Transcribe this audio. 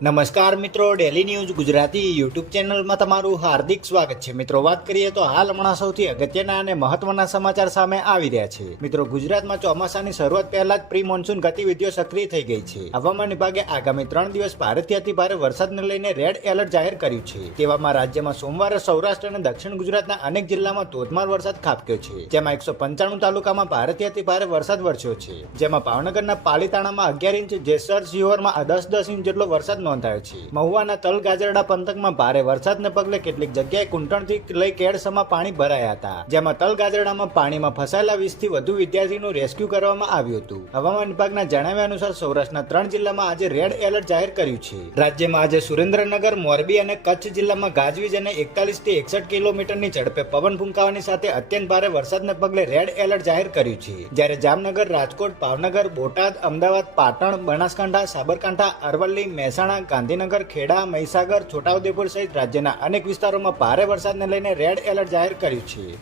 નમસ્કાર મિત્રો, daily news Gujarati YouTube ચેનલમાં તમારું હાર્દિક સ્વાગત છે। મિત્રો, વાત કરીએ તો હાલ હમણાં સૌથી અગત્યના અને મહત્વના સમાચાર સામે આવી રહ્યા છે। મિત્રો, ગુજરાતમાં ચોમાસાની શરૂઆત પહેલા જ પ્રી મોન્સૂન ગતિવિધિઓ સક્રિય થઈ ગઈ છે। હવામાન વિભાગે આગામી 3 દિવસ ભારેથી અતિ ભારે વરસાદને લઈને રેડ એલર્ટ જાહેર કર્યું છે। તેવામાં રાજ્યમાં સોમવારે સૌરાષ્ટ્ર અને દક્ષિણ ગુજરાતના અનેક જિલ્લામાં ધોધમાર વરસાદ ખાબક્યો છે, જેમાં 195 તાલુકામાં ભારેથી અતિ ભારે વરસાદ વરસ્યો છે, જેમાં ભાવનગરના પાલીતાણામાં 11 ઇંચ, જેસર શિહોરમાં 10 ઇંચ જેટલો વરસાદ નોંધાયો છે। મહુવાના તલગાજરડા પંથકમાં ભારે વરસાદને પગલે કેટલીક જગ્યાએ કુંટણથી લઈ કેડસમાં પાણી ભરાયા હતા, જેમાં તલગાજરડામાં પાણીમાં ફસાયેલા 20 થી વધુ વિદ્યાર્થીઓનું રેસ્ક્યુ કરવામાં આવ્યું હતું। હવામાન વિભાગના જણાવ્યા અનુસાર સૌરાષ્ટ્રના 3 જિલ્લામાં આજે રેડ એલર્ટ જાહેર કર્યું છે। રાજ્યમાં આજે સુરેન્દ્રનગર, મોરબી અને કચ્છ જિલ્લામાં ગાજવીજ અને 41 થી 61 કિલોમીટરની ઝડપે પવન ફૂંકાવાની સાથે અત્યંત ભારે વરસાદને પગલે રેડ એલર્ટ જાહેર કર્યું છે, જ્યારે જામનગર, રાજકોટ, ભાવનગર, બોટાદ, અમદાવાદ, પાટણ, બનાસકાંઠા, સાબરકાંઠા, અરવલ્લી, મહેસાણા, ગાંધીનગર, ખેડા, મહીસાગર, છોટાઉદેપુર સહિત રાજ્યના અનેક વિસ્તારોમાં ભારે વરસાદને લઈને રેડ એલર્ટ જાહેર કર્યું છે।